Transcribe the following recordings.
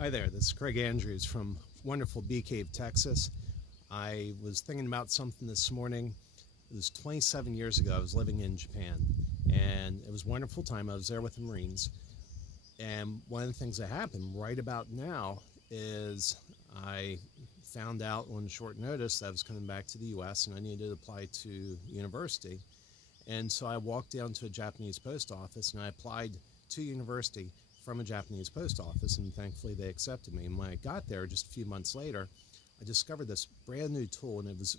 Hi there, this is Craig Andrews from wonderful Bee Cave, Texas. I was thinking about something this morning. It was 27 years ago. I was living in Japan, and it was a wonderful time. I was there with the Marines, and one of the things that happened right about now is I found out on short notice that I was coming back to the U.S. and I needed to apply to university. And so I walked down to a Japanese post office and I applied to university from a Japanese post office, and thankfully they accepted me. And when I got there just a few months later, I discovered this brand new tool, and it was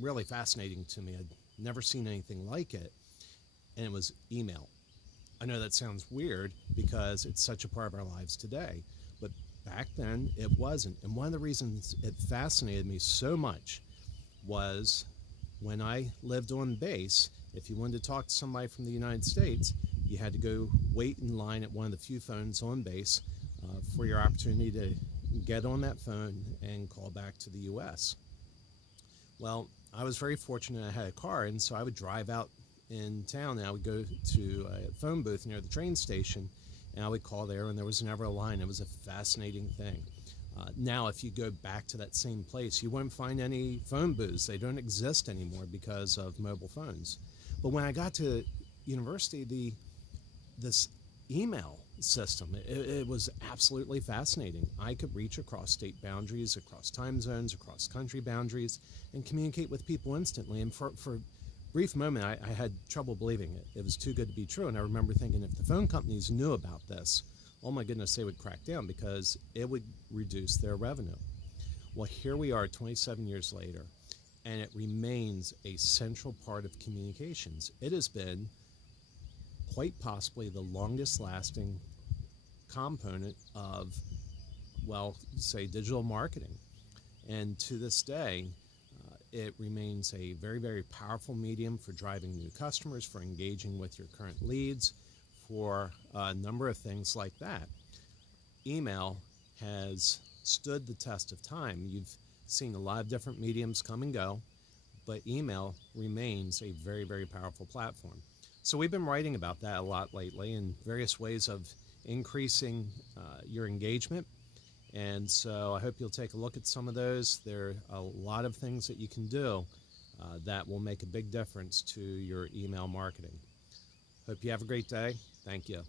really fascinating to me. I'd never seen anything like it, and it was email. I know that sounds weird because it's such a part of our lives today, but back then it wasn't. And one of the reasons it fascinated me so much was when I lived on base, if you wanted to talk to somebody from the United States, you had to go wait in line at one of the few phones on base for your opportunity to get on that phone and call back to the U.S. Well, I was very fortunate I had a car, and so I would drive out in town and I would go to a phone booth near the train station and I would call there, and there was never a line. It was a fascinating thing. Now, if you go back to that same place, you won't find any phone booths. They don't exist anymore because of mobile phones. But when I got to university, this email system, it was absolutely fascinating. I could reach across state boundaries, across time zones, across country boundaries, and communicate with people instantly. And for a brief moment, I had trouble believing it. It was too good to be true. And I remember thinking, if the phone companies knew about this, oh my goodness, they would crack down because it would reduce their revenue. Well, here we are 27 years later, and it remains a central part of communications. It has been quite possibly the longest lasting component of, well, say, digital marketing. And to this day, it remains a very, very powerful medium for driving new customers, for engaging with your current leads, for a number of things like that. Email has stood the test of time. You've seen a lot of different mediums come and go, but email remains a very, very powerful platform. So we've been writing about that a lot lately in various ways of increasing your engagement. And so I hope you'll take a look at some of those. There are a lot of things that you can do that will make a big difference to your email marketing. Hope you have a great day. Thank you.